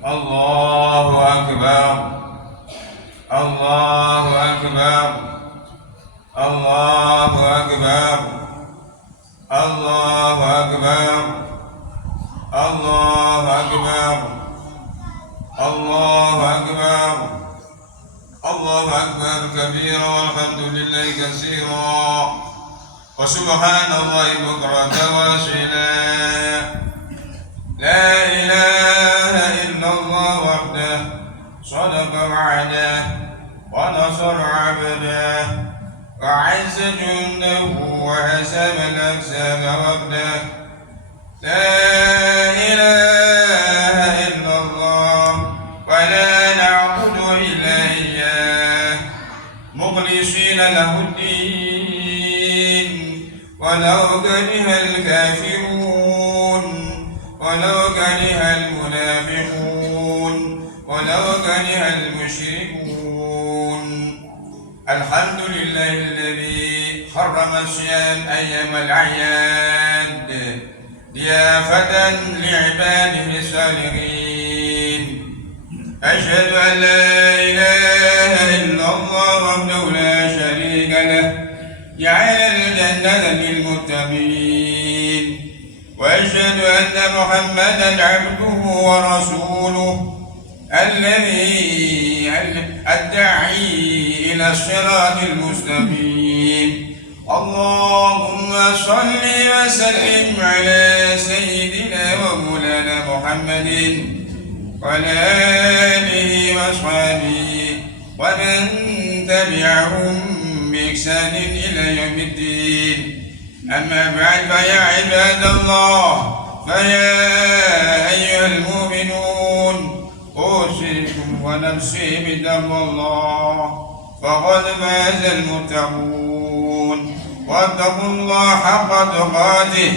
Allahu Akbar. Allahu Akbar. Allahu Akbar. Allahu Akbar. Allahu Akbar. Allahu Akbar. Allahu Akbar kabira walhamdulillahi katsira wa subhanallahi bukratan wa asila. La ilaha illallah wahdah sadaqa wa'dah wa nasara 'abdah wa 'azza jundahu wa hazama al-ahzaba wahdah. La ilaha illallah wa la na'budu illa iyyah mukhlishina lahu ad-din walau kariha al-kafirun walau kariha al-munafiqun walau kariha al-musyrikun. Alhamdulillahi alladhi harrama as-siyam ayyam al-a'yad ضيافة لعباده الصالحين. أشهد أن لا إله إلا الله وحده لا شريك له جعل الجنة للمتقين. وأشهد أن محمدا عبده ورسوله الذي الداعي إلى الصراط المستقيم. اللهم صل وسلم على سيدنا ومولانا محمد وعلى آله وصحبه ومن تبعهم بإحسان إلى يوم الدين. أما بعد فيا عباد الله فيا أيها المؤمنون أوصيكم ونفسي بتقوى الله فقد فاز المتقون. واتقوا الله حق تقاته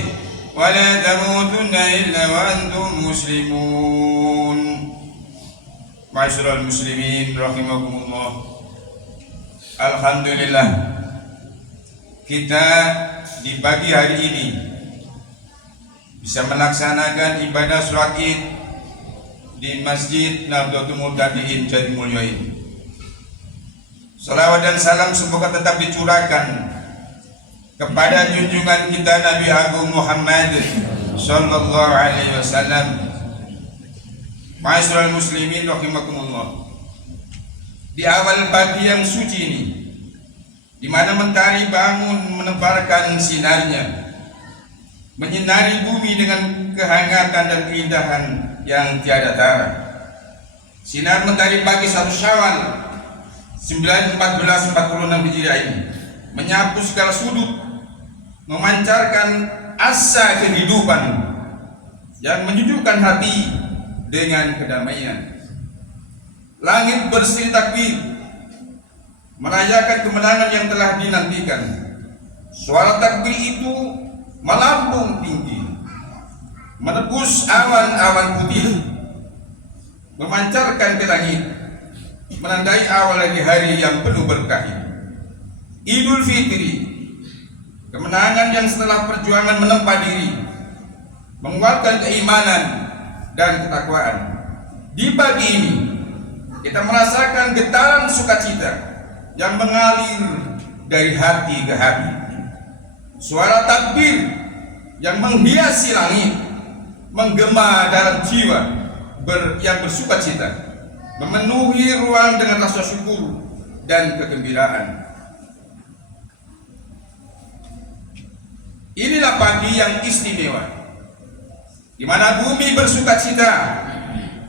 ولا تموتن إلا وأنتم مسلمون. Ma'asyiral muslimin rahimakumullah. Alhamdulillah, kita di pagi hari ini bisa melaksanakan ibadah sholat Id di Masjid Nahdlatul Muttaqin Jatimulyo. Salawat dan salam semoga tetap dicurahkan kepada junjungan kita Nabi Agung Muhammad sallallahu alaihi wasallam. Ma'asyiral muslimin rahimakumullah. Di awal pagi yang suci ini, di mana mentari bangun menebarkan sinarnya, menyinari bumi dengan kehangatan dan keindahan yang tiada tara. Sinar mentari pagi 1 Syawal 1446 Hijriah ini menyapu segala sudut, memancarkan asa kehidupan yang menyejukkan hati dengan kedamaian. Langit bersih takbir merayakan kemenangan yang telah dinantikan. Suara takbir itu melambung tinggi, menebus awan-awan putih, memancarkan ke langit, menandai awal dari hari yang penuh berkah. Idul Fitri, kemenangan yang setelah perjuangan menempa diri, menguatkan keimanan dan ketakwaan. Di pagi ini kita merasakan getaran sukacita yang mengalir dari hati ke hati. Suara takbir yang menghiasi langit menggema dalam jiwa yang bersukacita, memenuhi ruang dengan rasa syukur dan kegembiraan. Inilah pagi yang istimewa, di mana bumi bersukacita,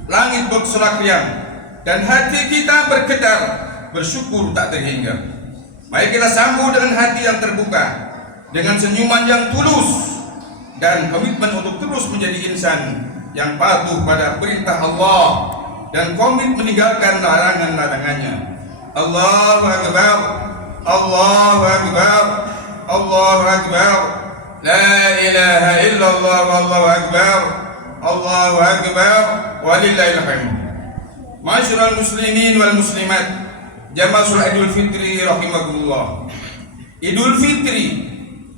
langit bersorak riang, dan hati kita bergetar bersyukur tak terhingga. Mari kita sambut dengan hati yang terbuka, dengan senyuman yang tulus, dan komitmen untuk terus menjadi insan yang patuh pada perintah Allah dan komit meninggalkan larangan-larangannya. Allahu Akbar, Allahu Akbar, Allahu Akbar. La ilaha illallah wallahu akbar. Allahu akbar walillahil hamd. Ma'asyiral muslimin wal muslimat, jamaah salat Idul Fitri rahimakumullah. Idul Fitri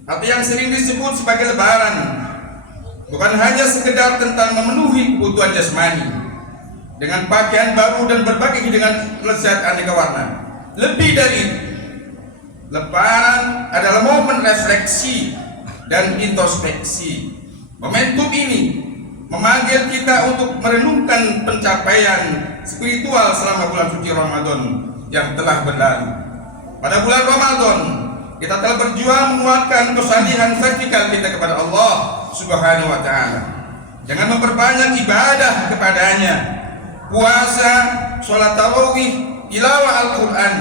atau yang sering disebut sebagai lebaran bukan hanya sekedar tentang memenuhi kebutuhan jasmani, dengan pakaian baru dan berbagai hidangan lezat aneka warna. Lebih dari itu, Lebaran adalah momen refleksi dan introspeksi. Momentum ini memanggil kita untuk merenungkan pencapaian spiritual selama bulan suci Ramadan yang telah berlalu. Pada bulan Ramadan, kita telah berjuang menguatkan kesalihan vertikal kita kepada Allah Subhanahu wa taala dengan memperbanyak ibadah kepadanya. Puasa, sholat tarawih, tilawah Al-Quran,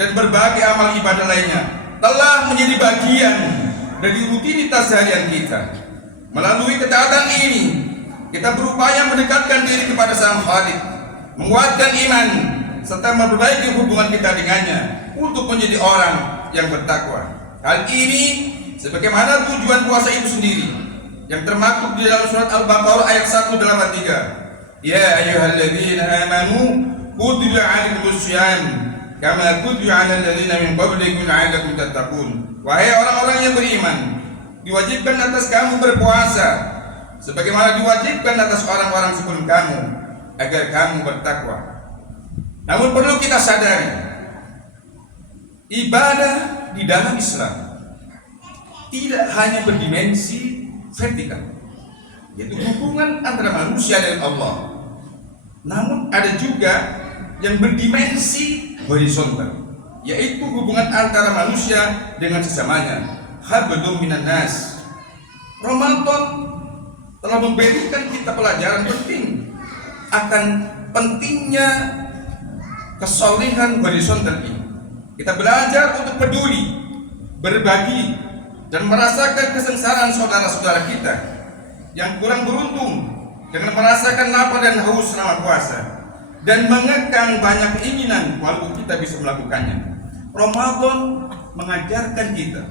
dan berbagai amal ibadah lainnya telah menjadi bagian dari rutinitas harian kita. Melalui ketaatan ini, kita berupaya mendekatkan diri kepada Sang Khalik, menguatkan iman, serta memperbaiki hubungan kita dengannya untuk menjadi orang yang bertakwa. Hal ini sebagaimana tujuan puasa itu sendiri yang termaktub di dalam surat Al-Baqarah ayat 183. Ya ayyuhalladzina amanu kutiba 'alaikumus syiyam kama kutiba 'alal ladzina min qablikum la'allakum tattaqun. Wahai orang-orang yang beriman, diwajibkan atas kamu berpuasa sebagaimana diwajibkan atas orang-orang sebelum kamu agar kamu bertakwa. Namun perlu kita sadari, ibadah di dalam Islam tidak hanya berdimensi vertikal, yaitu hubungan antara manusia dan Allah, namun ada juga yang berdimensi horizontal, yaitu hubungan antara manusia dengan sesamanya. Hablum minan nas. Ramadan telah memberikan kita pelajaran penting akan pentingnya kesolehan horizontal ini. Kita belajar untuk peduli, berbagi, dan merasakan kesengsaraan saudara-saudara kita yang kurang beruntung dengan merasakan lapar dan haus selama puasa dan mengekang banyak keinginan walaupun kita bisa melakukannya. Ramadan mengajarkan kita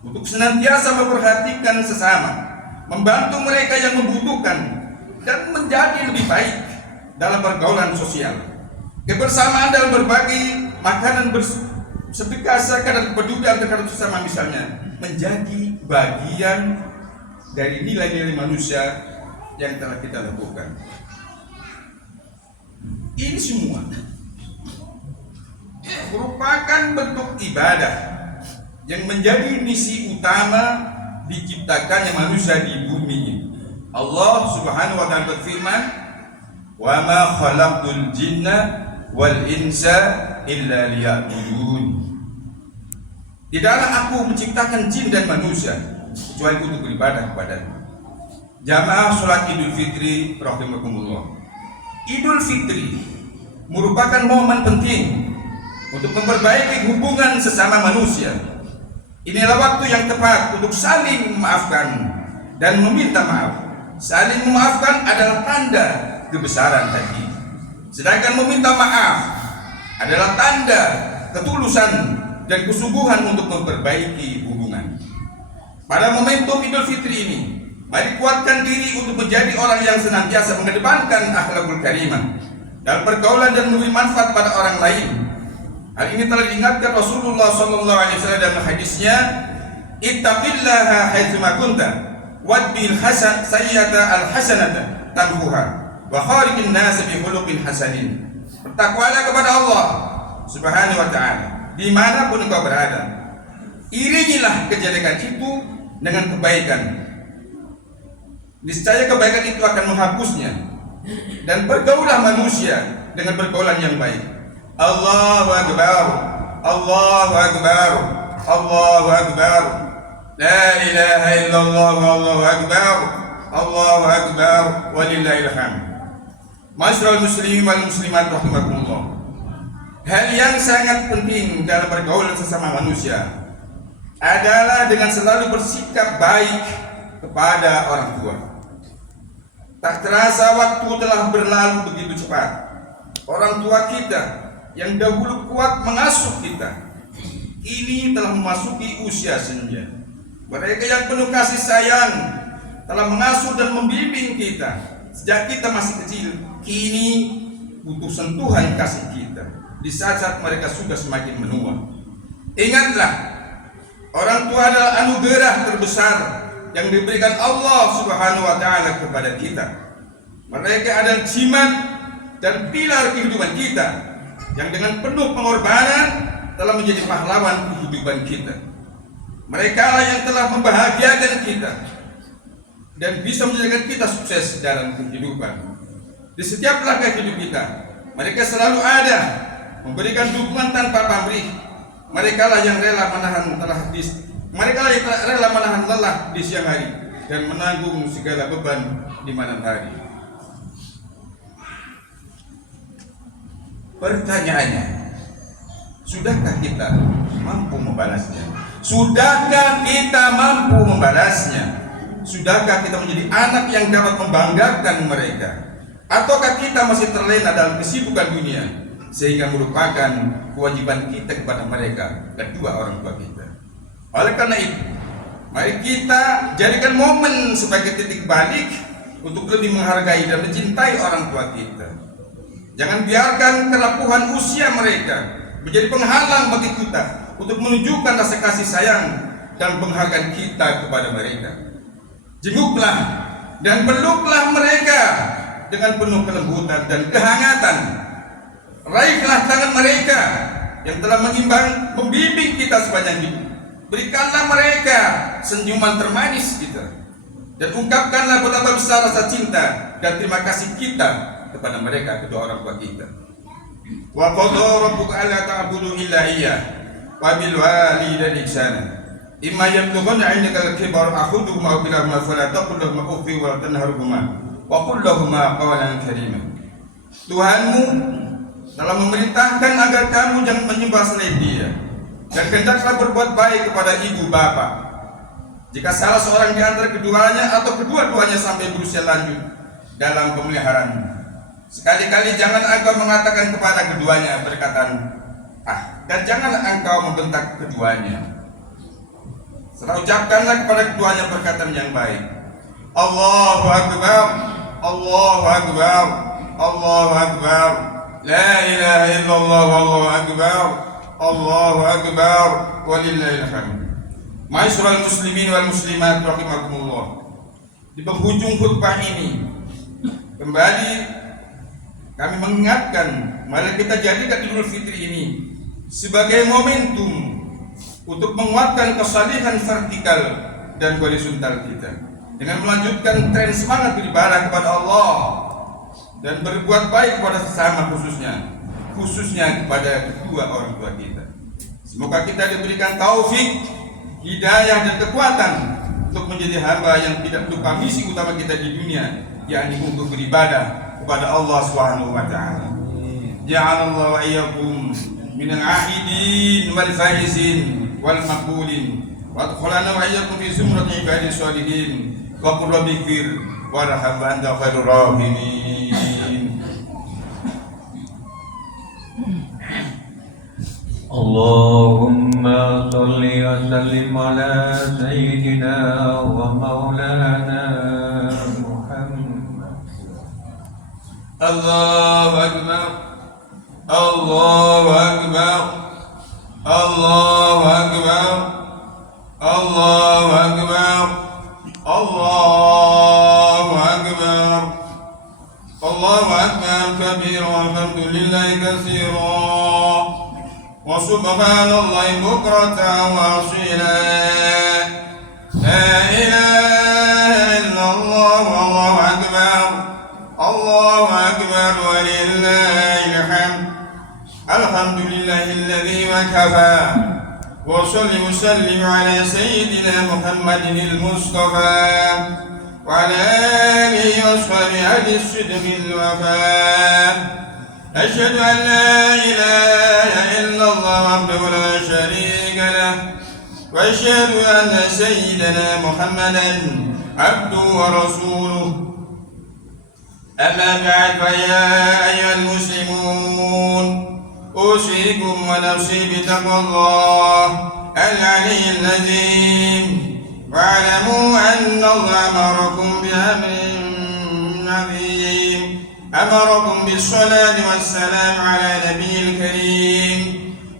untuk senantiasa memperhatikan sesama, membantu mereka yang membutuhkan, dan menjadi lebih baik dalam pergaulan sosial. Kebersamaan dalam berbagi makanan, sedekah, zakat, dan kepedulian terhadap sesama misalnya menjadi bagian dari nilai-nilai manusia yang telah kita lakukan. Ini semua merupakan bentuk ibadah yang menjadi misi utama diciptakannya manusia di bumi ini. Allah Subhanahu wa ta'ala berfirman, "Wa ma khalaqtul jinna wal insa illa liya'budun." Tidaklah aku menciptakan jin dan manusia kecuali untuk beribadah kepada-Mu. Jamaah sholat Idul Fitri rahimakumullah. Idul Fitri merupakan momen penting untuk memperbaiki hubungan sesama manusia. Inilah waktu yang tepat untuk saling memaafkan dan meminta maaf. Saling memaafkan adalah tanda kebesaran hati, sedangkan meminta maaf adalah tanda ketulusan dan kesungguhan untuk memperbaiki hubungan. Pada momentum Idul Fitri ini, mari kuatkan diri untuk menjadi orang yang senantiasa mengedepankan akhlakul karimah dalam pergaulan dan memberi manfaat pada orang lain. Hal ini telah diingatkan Rasulullah SAW dalam hadisnya, "Ittaqillaha haitsu ma kunta, wadbil hasan sayyata al hasanata tamhuha, wa khariqin nas bi khuluqin hasanin." Bertakwalah kepada Allah Subhanahu wa taala dimanapun engkau berada. Iringilah kejelekan itu dengan kebaikan. Niscaya kebaikan itu akan menghapusnya. Dan bergaulah manusia dengan pergaulan yang baik. Allahu Akbar, Allahu Akbar, Allahu Akbar, la ilaha illallah, Allahu Akbar, Allahu Akbar, walillahil hamd. Masyarul muslimin wal muslimat rahimakumullah. Hal yang sangat penting dalam pergaulan sesama manusia adalah dengan selalu bersikap baik kepada orang tua. Tak terasa waktu telah berlalu begitu cepat. Orang tua kita yang dahulu kuat mengasuh kita, kini telah memasuki usia senja. Mereka yang penuh kasih sayang telah mengasuh dan membimbing kita sejak kita masih kecil, kini butuh sentuhan kasih kita di saat-saat mereka sudah semakin menua. Ingatlah, orang tua adalah anugerah terbesar yang diberikan Allah Subhanahu wa taala kepada kita. Mereka adalah jimat dan pilar kehidupan kita yang dengan penuh pengorbanan telah menjadi pahlawan kehidupan kita. Mereka lah yang telah membahagiakan kita dan bisa menjadikan kita sukses dalam kehidupan. Di setiap langkah hidup kita, mereka selalu ada, memberikan dukungan tanpa pamrih. Mereka lah yang rela menahan lelah di siang hari dan menanggung segala beban di malam hari. Pertanyaannya, sudahkah kita mampu membalasnya? Sudahkah kita mampu membalasnya? Sudahkah kita menjadi anak yang dapat membanggakan mereka? Ataukah kita masih terlena dalam kesibukan dunia sehingga merupakan kewajiban kita kepada mereka, kedua orang tua kita? Oleh karena itu, mari kita jadikan momen sebagai titik balik untuk lebih menghargai dan mencintai orang tua kita. Jangan biarkan kerapuhan usia mereka menjadi penghalang bagi kita untuk menunjukkan rasa kasih sayang dan penghargaan kita kepada mereka. Jenguklah dan peluklah mereka dengan penuh kelembutan dan kehangatan. Raihlah tangan mereka yang telah membimbing kita sepanjang hidup. Berikanlah mereka senyuman termanis kita, dan ungkapkanlah betapa besar rasa cinta dan terima kasih kita kepada mereka, kedua orang tua kita. Wa qadara rabbuka alla ta'budu illa iyyah wa bil walidayni ihsana. Imma yablughanna 'indaka al-kibara ahaduhuma aw kilahuma fala taqul lahumā uffin wa la tanharhumā wa qul lahumā qawlan karīmā. Tuhanmu telah memerintahkan agar kamu jangan menyembah selain Dia, dan hendaklah berbuat baik kepada ibu bapa. Jika salah seorang di antara keduanya atau kedua-duanya sampai berusia lanjut dalam pemeliharaan, sekali-kali jangan engkau mengatakan kepada keduanya perkataan dan jangan engkau membentak keduanya. Serta ucapkanlah kepada keduanya perkataan yang baik. Allahu Akbar, Allahu Akbar, Allahu Akbar, la ilaha illallah, Allahu Akbar, Allahu Akbar, walillahil hamd. Ma'asyiral muslimin wal muslimat rahimakumullah. Di penghujung khutbah ini kembali kami mengingatkan, mari kita jadikan Idul Fitri ini sebagai momentum untuk menguatkan kesalihan vertikal dan horizontal kita dengan melanjutkan tren semangat beribadah kepada Allah dan berbuat baik kepada sesama, khususnya kepada kedua orang tua kita. Semoga kita diberikan taufik, hidayah dan kekuatan untuk menjadi hamba yang tidak lupa misi utama kita di dunia, yakni untuk beribadah kepada Allah Subhanahu wa taala. Ja'alallahu wa iyyakum minal 'aidin wal faizin wal maqbulin wa adkhalana wa iyyakum fi zumrati ibadis shalihin wa qur rabbighfir warham wa anta khairur rahimin. Allahumma salli wa sallim ala sayyidina wa maulana Allahu Akbar, Allahu Akbar, Allahu Akbar, Allahu Akbar, Allahu Akbar, Allahu Akbar kabira walhamdulillahi katsira wa subhanallahi bukratan wa asila. La ilaha illallah, Allahu Akbar, Allahu Akbar walillahil hamd. Alhamdulillahilladzi wa kafa wa salli wa sallim ala sayyidina Muhammadin al-Mustafa wa ala alihi wa sahbihi ahli as-sidqil wafa. Asyhadu an la ilaha illallah wahdahu la syarika lah wa asyhadu anna sayyidina Muhammadan abduhu wa rasuluh. أما بعد فيا أيها المسلمون أوصيكم ونفسي بتقوى الله العلي العظيم واعلموا أن الله أمركم بأمر عظيم أمركم بالصلاة والسلام على نبي الكريم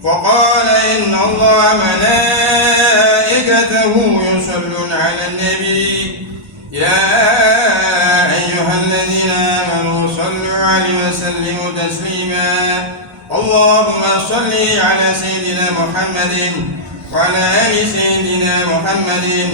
فقال إن الله ملائكته يصلون على النبي يا أيها الذين الذين آمنوا صلوا عليه وسلموا تسليما اللهم صل على سيدنا محمد وعلى آل سيدنا محمد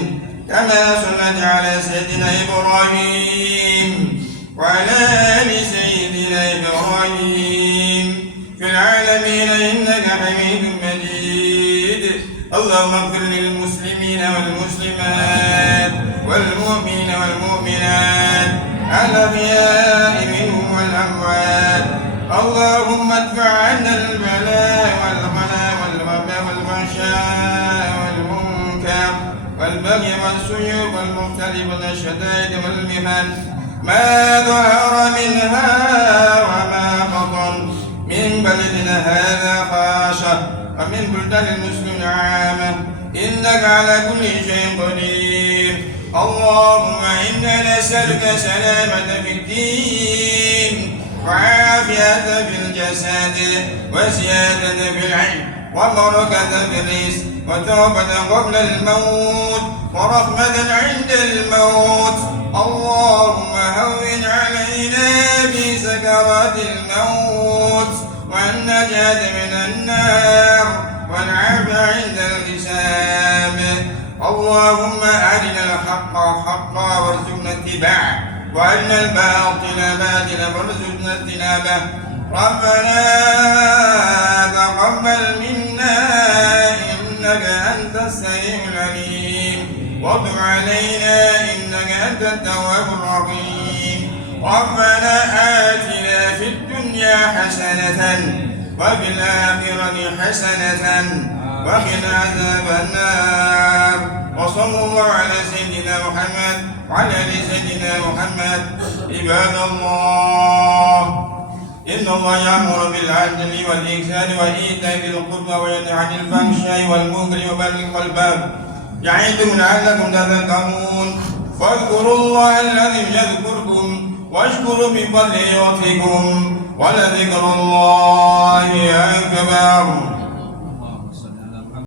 كما صليت على سيدنا إبراهيم وعلى آل سيدنا إبراهيم في العالمين إنك حميد مجيد اللهم اغفر للمسلمين والمسلمات والمؤمنين والمؤمنات الأحياء منهم والأموات اللهم ادفع عنا البلاء والغلا والوباء والفحشاء والمنكر والبغي والسيوف والمختلف والشدائد والمحن ما ظهر منها وما بطن من بلدنا هذا خاصة ومن بلدان المسلمين عامة إنك على كل شيء قدير اللهم إنا نسألك سلامة في الدين وعافية في الجسد وزيادة في العلم وبركة في الرزق وتوبة قبل الموت ورحمة عند الموت اللهم هون علينا في سكرات الموت والنجاة من النار والعافية عند الحساب اللهم أرنا الحق حقا وارزقنا اتباعه وأرنا الباطل باطلا وارزقنا اجتنابه ربنا تقبل منا إنك أنت السميع العليم وتب علينا إنك أنت التواب الرحيم ربنا آتنا في الدنيا حسنة وفي الآخرة حسنة وقنا عذاب النار وصلى الله على سيدنا محمد وعلى آل سيدنا محمد عباد الله إن الله يأمر بالعدل والإحسان وإيتاء ذي القربى وينهى عن الفحشاء والمنكر وبغي والبغي يعظكم لعلكم تذكرون فاذكروا الله الذي يذكركم واشكروا بفضله يعطيكم ولذكر الله أكبر